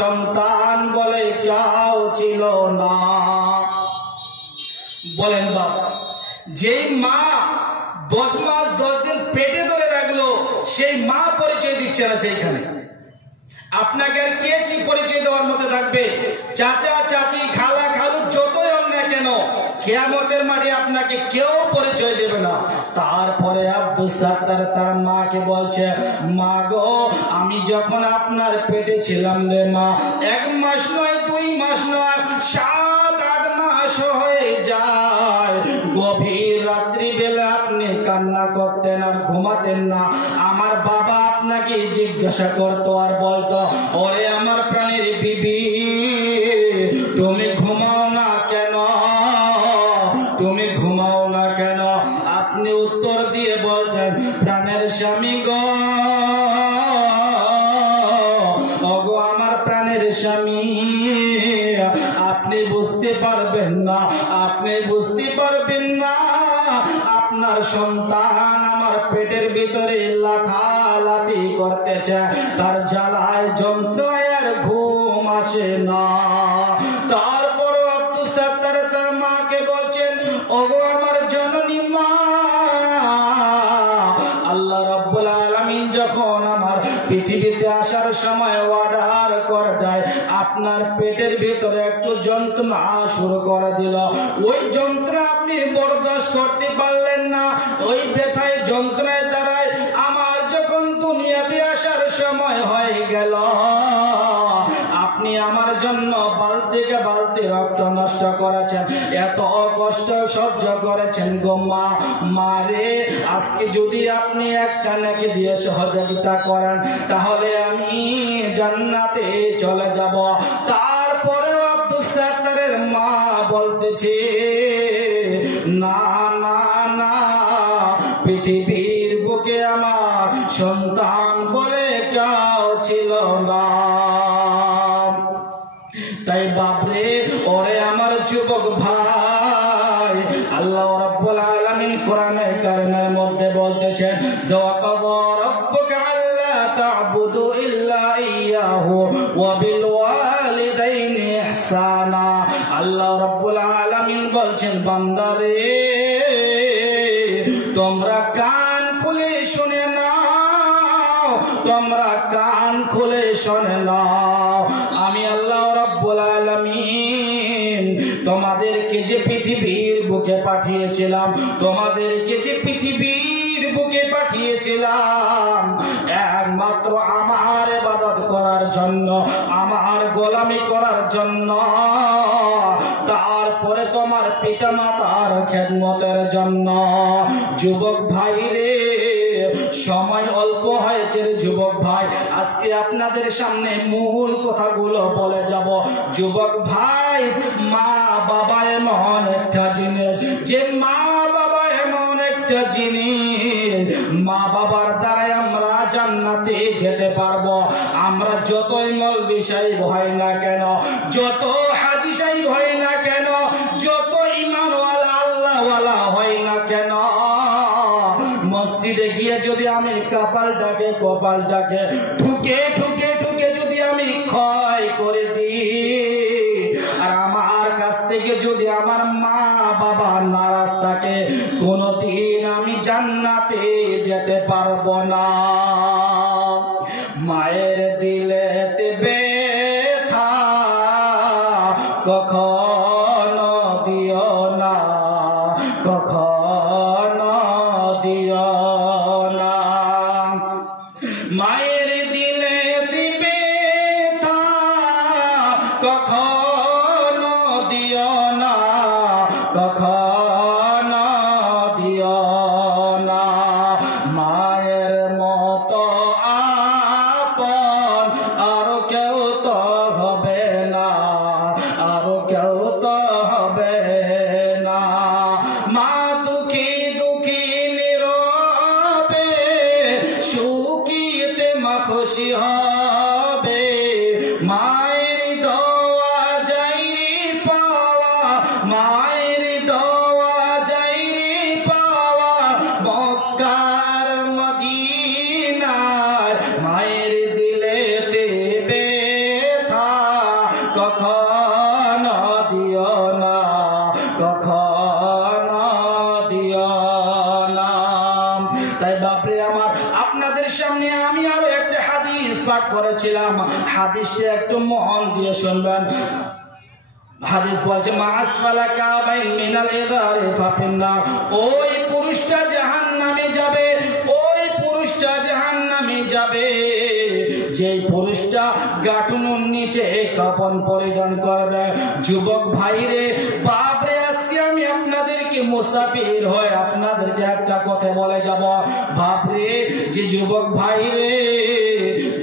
সন্তান বলে কেউ ছিল না। বলেন বাবা, যেই মা 10 মাস 10 দিন পেটে ধরে রাখলো, সেই মা পরিচয় দিচ্ছে না সেইখানে। আপনাকে আর কে পরিচয় দেওয়ার মতো থাকবে? চাচা চাচি খালা খালু যতই হোক না কেন, কিয়ামতের মাঠে আপনাকে কেউ পরিচয় দেবে না। তারপরে আব্দুস সাত্তার তার মাকে বলছে, মা গো, আমি যখন আপনার পেটে ছিলাম রে মা, 1 মাস নয় 2 মাস নয় 7-8 মাস হয়ে যায়। গভীর রাত্রি বেলা আপনি কান্না করতেন আর ঘুমাতেন না। আমার বাবা আপনাকে জিজ্ঞাসা করতো আর বলতো, ওরে আমার প্রাণের বিবি, তুমি ঘুমাও না কেন? তুমি ঘুমাও না কেন? আপনি উত্তর দিয়ে বলতেন, প্রাণের স্বামী গো, ওগো আমার প্রাণের স্বামী, আপনি বুঝতে পারবেন না, আপনি বুঝতে পারবেন না, আপনার সন্তান আমার পেটের ভিতরে লাথালাথি করতেছে, তার জ্বালায় যন্ত্রণায় আর ঘুম আসে না। তারপর আব্দুস সাত্তার তার মাকে বলছেন, ওগো আমার জননী মা, আল্লাহ রাব্বুল আলামিন যখন আমার পৃথিবীতে আসার সময় অর্ডার করে দেয়, আপনার পেটের ভিতরে একটু যন্ত্রণা শুরু করে দিল। ওই যন্ত্রণা আপনি বরদাস্ত করতে পারলেন না। ওই ব্যথায় যন্ত্রণায় দ্বারায় আমার যখন দুনিয়াতে আসার সময় হয়ে গেল, আপনি আমার জন্য বালতিকে বালতি রক্ত নষ্ট করেছেন, এত কষ্ট সহ্য করেছেন গো মা। মারে, আজকে যদি আপনি একটা নেকি দিয়ে সহযোগিতা করেন, তাহলে আমি জান্নাতে চলে যাব। তারপরে আব্দুস সাত্তারের মা বলতেছে, না না না, পৃথিবীর বুকে আমার সন্তান বলে কেউ ছিল না। তাই বাপরে, ওরে আমার যুবক ভাই, আল্লাহ রাব্বুল আলামিন কোরআনে কারিমের মধ্যে বলতেছেন, যাওয়াকাযা রাব্বুকা আল্লা তা'বুদু ইল্লা ইয়্যাহু ওয়া বিল ওয়ালিদাইনি ইহসানা। আল্লাহ রাব্বুল আলামিন বলছেন, বান্দারে, তোমরা কান খুলে শুনে নাও, তোমরা কান খুলে শুনে নাও, আমি আল্লাহ রাব্বুল আলামিন তোমাদেরকে যে পৃথিবীর বুকে পাঠিয়েছিলাম, তোমাদেরকে যে পৃথিবীর বুকে পাঠিয়েছিলাম একমাত্র আমার ইবাদত করার জন্য, আমার গোলামি করার জন্য, তারপরে তোমার পিতা মাতার খেদমতের জন্য। যুবক ভাই রে, সময় অল্প হয়েছে রে যুবক ভাই, আজকে আপনাদের সামনে মূল কথাগুলো বলে যাব। যুবক ভাই, মা বাবা এমন একটা জিনিস, যে মা বাবা এমন একটা জিনিস, মা বাবার দ্বারাই আমরা জান্নাতে যেতে পারবো। আমরা যতই মৌলবি সাহেব হয় না কেন, যত হাজী সাহেব হয় না কেন, যত ঈমানওয়ালা আল্লাহওয়ালা হয় না কেন, মসজিদে গিয়ে যদি আমি কপালটাকে ঠুকে ঠুকে ঠুকে যদি আমি ক্ষয় করে দিই, আর আমার কাছ থেকে যদি আমার মা বাবা নারাজ থাকে, কোনদিন আমি জান্নাতে যেতে পারবো না। মায়ের দিলেতে ব্যথা কখনো দিও না, কখনো দিও না। মায়ের দিলেতে ব্যথা কখনো দিও না, কখনো দিও না। মায়ের মতো আপন আর কেউ তো হবে না, আর কেউ তো হবে না। মা দুঃখী দুঃখী আপনাদের সামনে আমি আরো একটা হাদিস পাঠ করেছিলাম, হাদিসটা একটু মন দিয়ে শুনবেন। হাদিস বলছে মা আসফালা কাবাইন মিনাল ইযারি ফাফিন্নার, ওই পুরুষটা জাহান্নামে যাবে, ওই পুরুষটা জাহান্নামে যাবে যে পুরুষটা গাঁটুনুর নিচে কাপড় পরিধান করবে। যুবক ভাইরে, বাপরে, আজকে আমি আপনাদেরকে মুসাফির হয়ে আপনাদেরকে একটা কথা বলে যাব। বাপরে, যে যুবক ভাইরে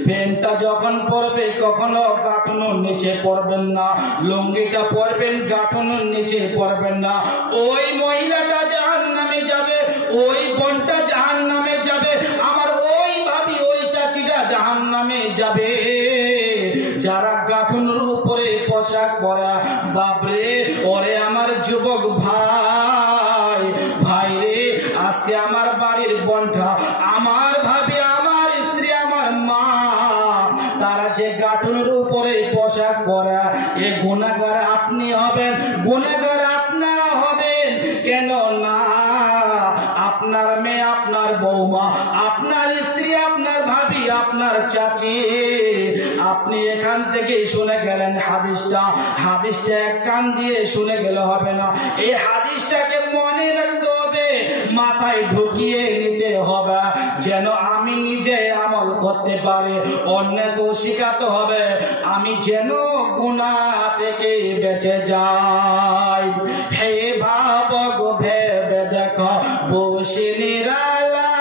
প্যান্টটা যখন পরবে কখনো গাঁটুনুর নিচে পরবেন না, লুঙ্গিটা পরবেন গাঁটুনুর নিচে পরবেন না। ওই মহিলাটা জাহান্নামে যাবে, ওই বোনটা জাহান্নামে যাবে, আমার ওই ভাবি ওই চাচিটা জাহান্নামে যাবে যারা গাঁটুনুর উপরে পোশাক পরা। বাপরে, ওরে আমার যুবক ভাই, ভাইরে, আজকে আমার বাড়ির বোনটা, আমার ভাবি, আমার স্ত্রী, আমার মা, তারা যে গাঁটুনুর উপরে পোশাক পরা, এ গুনাহগার আপনি হবেন, গুনাহগার আপনারা হবেন। কেন না আপনার মেয়ে, আপনার বৌমা, আপনার স্ত্রী, আপনার ভাবি, আপনার চাচি, আপনি এখান থেকে শুনে গেলেন হাদিসটা, হাদিসটা এক কান দিয়ে শুনে গেলে হবে না, এই হাদিসটাকে মনে রাখতে হবে, মাথায় ঢুকিয়ে নিতে হবে, যেন আমি নিজে আমল করতে পারি, অন্যকেও শিখাতে হবে, আমি যেন গুনাহ থেকে বেঁচে যাই। হে ভাবক, ভেবে দেখো, বসে নিরালায়,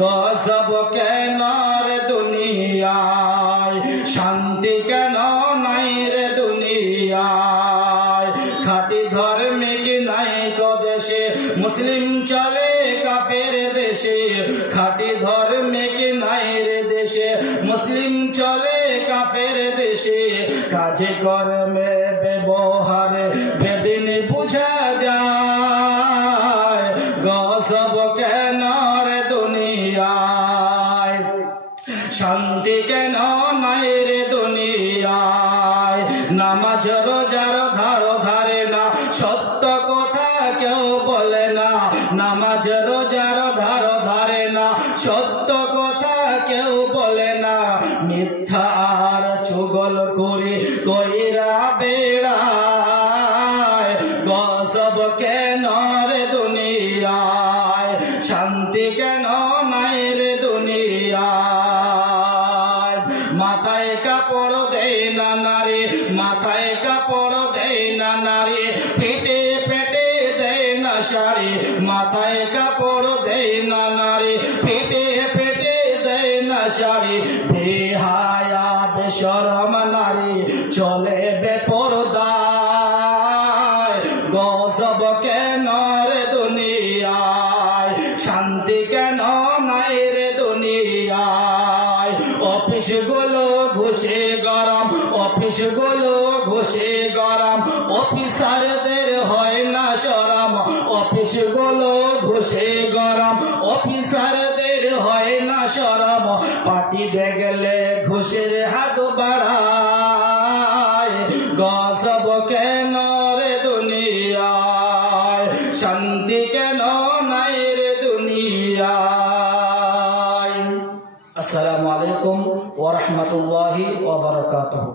গজব কেন রে দুনিয়ায়, শান্তি কেন নাই রে দুনিয়ায়, খাঁটি ধার্মিক নাই কো দেশে, মুসলিম চলে কাফের দেশে, খাঁটি ধার্মিক নাই রে দেশে, মুসলিম চলে কাফের দেশে, কাজে কর্মে ব্যবহারে বেদিন বুঝা যায়, গজব কেন রে দুনিয়ায়, শান্তি কেন নাই রে দুনিয়ায়, নামাজ রোজার ধারে না, সত্য কথা কেউ বলে না, নামাজ রোজার ধারে না, সত্য কথা কেউ বলে না, মিথ্যা আর চুগল করে কইরা বেড়ায়, গজব কেন রে দুনিয়ায়, শান্তি কেন নাই রে দুনিয়ায়, মাথায় কাপড় দেয় না নারী, মাথায় কাপড় দেয় না নারী, পেটে পেটে দেয় না শাড়ি, মাথায় কাপড় দেয় না নারী, পেটে পেটে দেয় না শাড়ি, বেহায়া বেশরম নারী চলে বেপরদায়, গজব কেন রে দুনিয়ায়, শান্তি কেন নাই রে দুনিয়ায়, অফিস গুলো ঘুষে গরম, অফিস গুলো ঘুষে গরম, অফিসারদের হয় না শরম, অফিস গুলো ঘুষে গরম, অফিসারদের হয় না শরম, পার্টি দেখলে ঘুষের হাত বাড়ায়, গজব কেন রে দুনিয়ায়, শান্তি কেন নাই রে দুনিয়ায়। আসসালামু আলাইকুম ওয়া রাহমাতুল্লাহি ওয়া বারাকাতুহু।